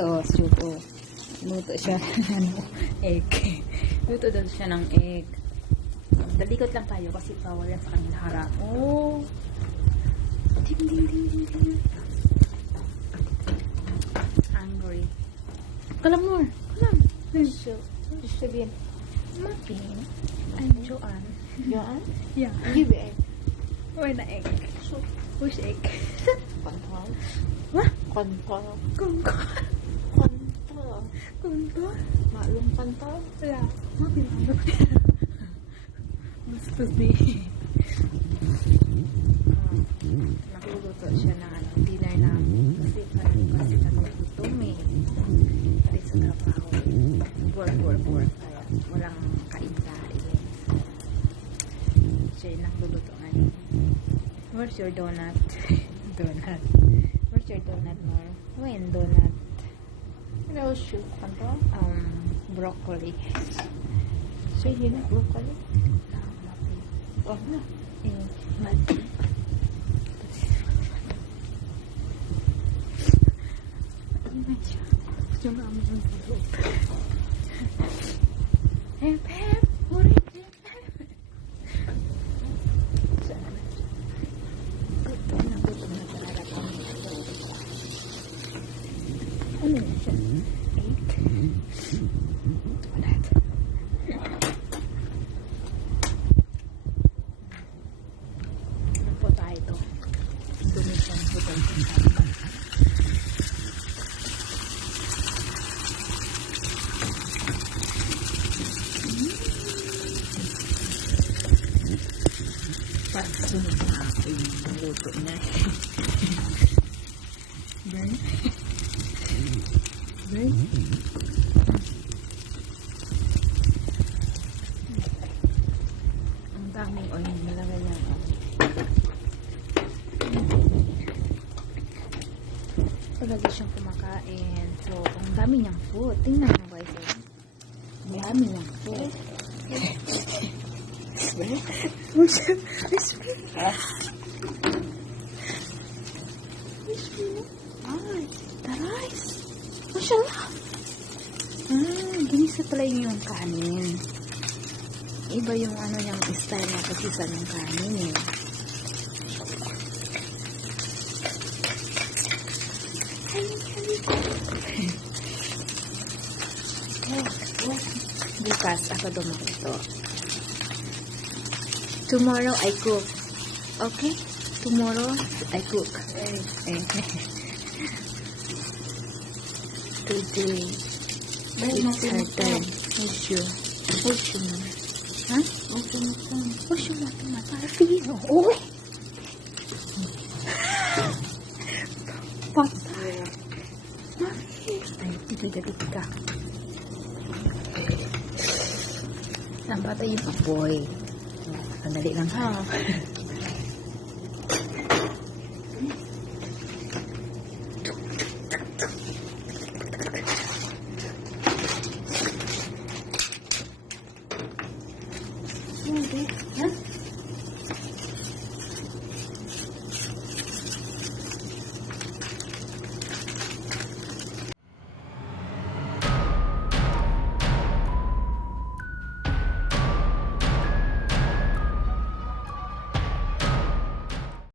Oh, soup. Oh. Luto siya ng egg. Luto daw siya ng egg. Dalikot lang tayo kasi bawal yan sa kanila harap. Oh. Ding, ding, ding, ding, ding. Angry. Kalam more. Kalam. Sabihin. Muffin. I'm Joanne. Joanne? Yeah. Give egg. Why na egg? So, Who's egg? Kontol. What? Kontol. Kungkol. Kontol. Kungkol? Maklum kontol? Wala. Muffin. Gusto di. Nagluluto siya ng dinner namin. Kasi kami gutom eh. Pati sa trabaho. Work. Kaya walang kain-kain. Siya yung nagluluto ngayon. Where's your donut? Donut. Where's your donut, Nor? When donut? Ano soup? Kontol? Broccoli. So, yun na broccoli? Oh, na. mati. Ingay siya. Yung amo yung tulog. Hep. Murid. Gutom na talaga kami. Ano na siya? 8. Ulit. Ano po tayo ito? Dumi siyang hotel sa Sapa. Parang sunod na ako yung luto niya. Burn? Ang daming oil nilagay niya. Lagi siyang kumakain. So, ang dami niyang food. Tingnan mo guys. Ang dami niyang food. Ay, tarais. Mashallah. Ginisa pala yung kanin. Iba yung ano niyang style na pagkisa ng kanin eh. Bukas ako dumito. Tomorrow I cook. Okay? Tomorrow I cook. Today it's her turn. What's you? Huh? What's you mata? Feel. Oh! Patay. Ay, titig ka. Nampatay yung apoy. Sandali lang ha.